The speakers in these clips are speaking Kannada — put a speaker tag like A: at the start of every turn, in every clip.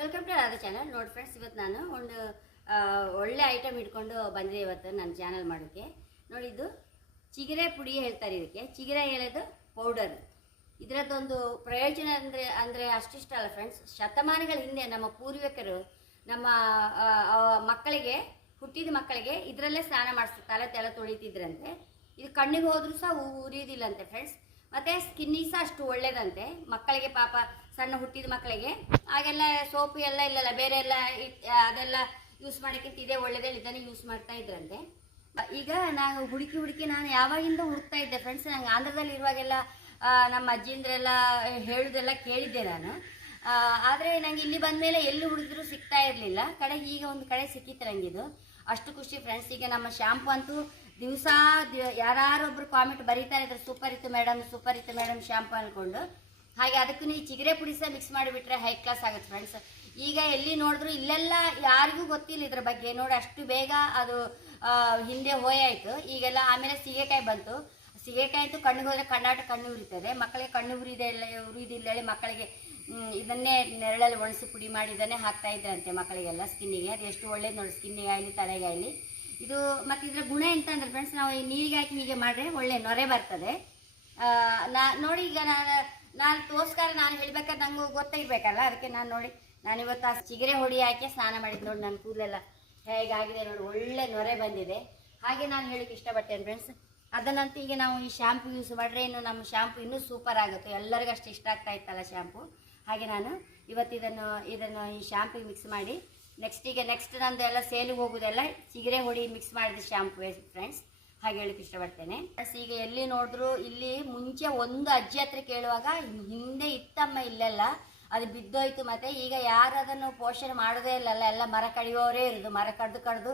A: ವೆಲ್ಕಮ್ ಟು ರಾಧಾ ಚಾನಲ್ ನೋಡಿ ಫ್ರೆಂಡ್ಸ್ ಇವತ್ತು ನಾನು ಒಂದು ಒಳ್ಳೆ ಐಟಮ್ ಇಟ್ಕೊಂಡು ಬಂದಿದೆ ಇವತ್ತು ನನ್ನ ಚಾನಲ್ ಮಾಡೋಕ್ಕೆ ನೋಡಿದ್ದು ಚಿಗರೆ ಪುಡಿ ಹೇಳ್ತಾರೆ ಇದಕ್ಕೆ. ಚಿಗರೆ ಹೇಳೋದು ಪೌಡರ್ ಇದರದ್ದೊಂದು ಪ್ರಯೋಜನ ಅಂದರೆ ಅಂದರೆ ಅಷ್ಟಿಷ್ಟಲ್ಲ ಫ್ರೆಂಡ್ಸ್ ಶತಮಾನಗಳ ಹಿಂದೆ ನಮ್ಮ ಪೂರ್ವಿಕರು ನಮ್ಮ ಮಕ್ಕಳಿಗೆ, ಹುಟ್ಟಿದ ಮಕ್ಕಳಿಗೆ ಇದರಲ್ಲೇ ಸ್ನಾನ ಮಾಡಿಸ್ತಾರೆ ತಲೆ ತಲೆ ತೊಳಿತಿದ್ರಂತೆ. ಇದು ಕಣ್ಣಿಗೆ ಹೋದರೂ ಸಹ ಉರಿಯೋದಿಲ್ಲಂತೆ ಫ್ರೆಂಡ್ಸ್ ಮತ್ತೆ ಸ್ಕಿನ್ನಿಗೆ ಸಹ ಅಷ್ಟು ಒಳ್ಳೇದಂತೆ. ಮಕ್ಕಳಿಗೆ ಪಾಪ, ಸಣ್ಣ ಹುಟ್ಟಿದ ಮಕ್ಕಳಿಗೆ. ಆಗೆಲ್ಲ ಸೋಪು ಎಲ್ಲ ಇಲ್ಲಲ್ಲ, ಬೇರೆ ಎಲ್ಲ ಅದೆಲ್ಲ ಯೂಸ್ ಮಾಡೋಕ್ಕಿಂತ ಇದೇ ಒಳ್ಳೇದೇ ಇದನ್ನೇ ಯೂಸ್ ಮಾಡ್ತಾ ಇದ್ರಂತೆ. ಈಗ ನಾನು ಹುಡುಕಿ ಹುಡುಕಿ ನಾನು ಯಾವಾಗಿಂದ ಹುಡುಕ್ತಾ ಇದ್ದೆ ಫ್ರೆಂಡ್ಸ್ ನಂಗೆ ಆಂಧ್ರದಲ್ಲಿ ಇರುವಾಗೆಲ್ಲ ನಮ್ಮ ಅಜ್ಜಿಂದ್ರೆಲ್ಲ ಹೇಳೋದೆಲ್ಲ ಕೇಳಿದ್ದೆ ನಾನು. ಆದರೆ ನಂಗೆ ಇಲ್ಲಿ ಬಂದ್ಮೇಲೆ ಎಲ್ಲಿ ಹುಡುಗಿದ್ರು ಸಿಗ್ತಾ ಇರಲಿಲ್ಲ. ಕಡೆ ಈಗ ಒಂದು ಕಡೆ ಸಿಕ್ಕಿತ್ತು ನನಗಿದು ಅಷ್ಟು ಖುಷಿ ಫ್ರೆಂಡ್ಸ್ ಈಗ ನಮ್ಮ ಶ್ಯಾಂಪು ಅಂತೂ ದಿವಸ ಯಾರೊಬ್ರು ಕಾಮೆಂಟ್ ಬರೀತಾ ಇದ್ರು ಸೂಪರ್ ಇತ್ತು ಮೇಡಮ್ ಸೂಪರ್ ಇತ್ತು ಮೇಡಮ್ ಶ್ಯಾಂಪು ಅನ್ಕೊಂಡು. ಹಾಗೆ ಅದಕ್ಕೂ ನೀವು ಚಿಗರೆ ಪುಡಿ ಸಹ ಮಿಕ್ಸ್ ಮಾಡಿಬಿಟ್ರೆ ಹೈ ಕ್ಲಾಸ್ ಆಗುತ್ತೆ ಫ್ರೆಂಡ್ಸ್ ಈಗ ಎಲ್ಲಿ ನೋಡಿದ್ರು ಇಲ್ಲೆಲ್ಲ ಯಾರಿಗೂ ಗೊತ್ತಿಲ್ಲ ಇದ್ರ ಬಗ್ಗೆ. ನೋಡಿ ಅಷ್ಟು ಬೇಗ ಅದು ಹಿಂದೆ ಹೋಯಾಯ್ತು. ಈಗೆಲ್ಲ ಆಮೇಲೆ ಸೀಗೆಕಾಯಿ ಬಂತು. ಸೀಗೆಕಾಯಿ ಅಂತೂ ಕಣ್ಣಿಗೆ ಹೋದರೆ ಕಣ್ಣಾಟ ಕಣ್ಣು ಉರಿತದೆ. ಮಕ್ಕಳಿಗೆ ಕಣ್ಣು ಉರಿದೆ ಇಲ್ಲ, ಉರಿದಿಲ್ಲ ಹೇಳಿ ಮಕ್ಕಳಿಗೆ ಇದನ್ನೇ ನೆರಳಲ್ಲಿ ಒಣಸಿ ಪುಡಿ ಮಾಡಿ ಇದನ್ನೇ ಹಾಕ್ತಾ ಇದ್ರಂತೆ ಮಕ್ಕಳಿಗೆಲ್ಲ ಸ್ಕಿನ್ನಿಗೆ ಅದು ಎಷ್ಟು ಒಳ್ಳೇದು ನೋಡಿ ಸ್ಕಿನ್ನಿಗೆ ಆಗಲಿ, ತಲೆಗೆ ಆಗಲಿ. ಇದು ಮತ್ತು ಇದರ ಗುಣ ಎಂತ ಅಂದ್ರೆ ಫ್ರೆಂಡ್ಸ್ ನಾವು ಈ ನೀರಿಗೆ ಹಾಕಿ ಹೀಗೆ ಮಾಡಿದ್ರೆ ಒಳ್ಳೆ ನೊರೆ ಬರ್ತದೆ. ನಾ, ನೋಡಿ ಈಗ ನಾನು ನಾನು ತೋರ್ಸ್ಕಾರ ನಾನು ಹೇಳ್ಬೇಕಾದ್ರೆ ನಂಗೆ ಗೊತ್ತಾಗಿರ್ಬೇಕಲ್ಲ ಅದಕ್ಕೆ ನಾನು ನೋಡಿ, ನಾನು ಇವತ್ತು ಆ ಚಿಗರೆ ಹೊಡಿ ಹಾಕಿ ಸ್ನಾನ ಮಾಡಿದ್ದು ನೋಡಿ ನನ್ನ ಕೂದಲೆಲ್ಲ ಹೇಗಾಗಿದೆ ನೋಡಿ, ಒಳ್ಳೆ ನೊರೆ ಬಂದಿದೆ. ಹಾಗೆ ನಾನು ಹೇಳಕ್ಕೆ ಇಷ್ಟಪಡ್ತೇನೆ ಫ್ರೆಂಡ್ಸ್ ಅದನ್ನಂತೂ ಈಗ ನಾವು ಈ ಶ್ಯಾಂಪು ಯೂಸ್ ಮಾಡಿದ್ರೆ ಇನ್ನು ನಮ್ಮ ಶ್ಯಾಂಪು ಇನ್ನೂ ಸೂಪರ್ ಆಗುತ್ತೆ. ಎಲ್ಲರಿಗೂ ಅಷ್ಟು ಇಷ್ಟ ಆಗ್ತಾ ಇತ್ತಲ್ಲ ಶ್ಯಾಂಪು ಹಾಗೆ ನಾನು ಇವತ್ತು ಇದನ್ನು ಇದನ್ನು ಈ ಶ್ಯಾಂಪಿಗೆ ಮಿಕ್ಸ್ ಮಾಡಿ ನೆಕ್ಸ್ಟ್ ಈಗ ನೆಕ್ಸ್ಟ್ ನಂದು ಎಲ್ಲ ಸೇಲಿಗೆ ಹೋಗೋದೆಲ್ಲ ಚಿಗರೆ ಹೊಡಿ ಮಿಕ್ಸ್ ಮಾಡಿದ ಶ್ಯಾಂಪು ಫ್ರೆಂಡ್ಸ್ ಹಾಗೆ ಹೇಳಕ್ಕೆ ಇಷ್ಟಪಡ್ತೇನೆ. ಈಗ ಎಲ್ಲಿ ನೋಡಿದ್ರು ಇಲ್ಲಿ ಮುಂಚೆ ಒಂದು ಅಜ್ಜಿ ಹತ್ರ ಕೇಳುವಾಗ ಹಿಂದೆ ಇತ್ತಮ್ಮ ಇಲ್ಲೆಲ್ಲ, ಅದು ಬಿದ್ದೋಯ್ತು ಮತ್ತೆ ಈಗ ಯಾರು ಅದನ್ನು ಪೋಷಣೆ ಮಾಡೋದೇ ಇಲ್ಲಲ್ಲ, ಎಲ್ಲ ಮರ ಕಡಿಯೋರೇ ಇರೋದು, ಮರ ಕಡ್ದು ಕಡ್ದು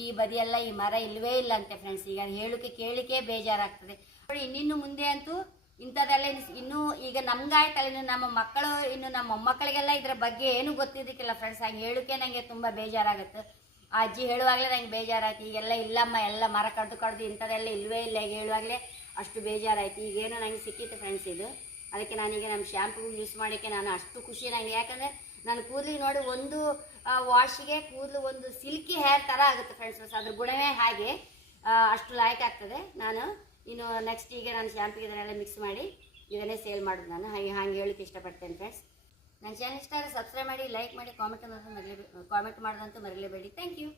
A: ಈ ಬದಿಯೆಲ್ಲ ಈ ಮರ ಇಲ್ಲವೇ ಇಲ್ಲ ಅಂತೆ ಫ್ರೆಂಡ್ಸ್ ಈಗ ಹೇಳಕ್ಕೆ ಕೇಳಿಕೆ ಬೇಜಾರಾಗ್ತದೆ. ನೋಡಿ, ಇನ್ನಿನ್ನು ಮುಂದೆ ಅಂತೂ ಇಂಥದ್ದೆಲ್ಲ ಇನ್ನು- ಈಗ ನಮ್ಗಾಯ್ತಲ್ಲ, ಇನ್ನು ನಮ್ಮ ಮಕ್ಕಳು, ಇನ್ನು ನಮ್ಮ ಮೊಮ್ಮಕ್ಕಳಿಗೆಲ್ಲ ಇದ್ರ ಬಗ್ಗೆ ಏನು ಗೊತ್ತಿದ್ದಕ್ಕಿಲ್ಲ ಫ್ರೆಂಡ್ಸ್ ಹಂಗೆ ಹೇಳಕ್ಕೆ ನನಗೆ ತುಂಬ ಬೇಜಾರಾಗುತ್ತೆ. ಅಜ್ಜಿ ಹೇಳುವಾಗಲೇ ನಂಗೆ ಬೇಜಾರಾಯ್ತು. ಈಗೆಲ್ಲ ಇಲ್ಲಮ್ಮ, ಎಲ್ಲ ಮರ ಕಡ್ದು ಕಡ್ದು ಇಂಥದ್ದೆಲ್ಲ ಇಲ್ವೇ ಇಲ್ಲ. ಈಗ ಹೇಳುವಾಗಲೇ ಅಷ್ಟು ಬೇಜಾರಾಯ್ತು. ಈಗೇನೋ ನನಗೆ ಸಿಕ್ಕಿತ್ತು ಫ್ರೆಂಡ್ಸ್ ಇದು. ಅದಕ್ಕೆ ನಾನೀಗ ನಮ್ಮ ಶ್ಯಾಂಪು ಯೂಸ್ ಮಾಡೋಕ್ಕೆ ನಾನು ಅಷ್ಟು ಖುಷಿ ನನಗೆ ಯಾಕಂದರೆ ನನ್ನ ಕೂದಲಿಗೆ ನೋಡಿ ಒಂದು ವಾಶಿಗೆ ಕೂದಲು ಒಂದು ಸಿಲ್ಕಿ ಹೇರ್ ಥರ ಆಗುತ್ತೆ ಫ್ರೆಂಡ್ಸ್ ಅದ್ರ ಗುಣವೇ ಹಾಗೆ ಅಷ್ಟು ಲಾಯ್ಕ್ ಆಗ್ತದೆ. ನಾನು ಇನ್ನು ನೆಕ್ಸ್ಟ್ ಈಗ ನಾನು ಶಾಂಪಿಗೆ ಇದನ್ನೆಲ್ಲ ಮಿಕ್ಸ್ ಮಾಡಿ ಇದನ್ನೇ ಸೇಲ್ ಮಾಡೋದು ನಾನು. ಹಾಗೆ ಹಾಗೆ ಹೇಳಕ್ಕೆ ಇಷ್ಟಪಡ್ತೇನೆ ಫ್ರೆಂಡ್ಸ್ ನನ್ನ ಚಾನಲ್ ಇಷ್ಟ ಸಬ್ಸ್ಕ್ರೈಬ್ ಮಾಡಿ ಲೈಕ್ ಮಾಡಿ ಕಾಮೆಂಟ್ ಅನ್ನೋದು ಕಾಮೆಂಟ್ ಮಾಡೋದಂತೂ ಮರಿಲೇಬೇಡಿ. Thank you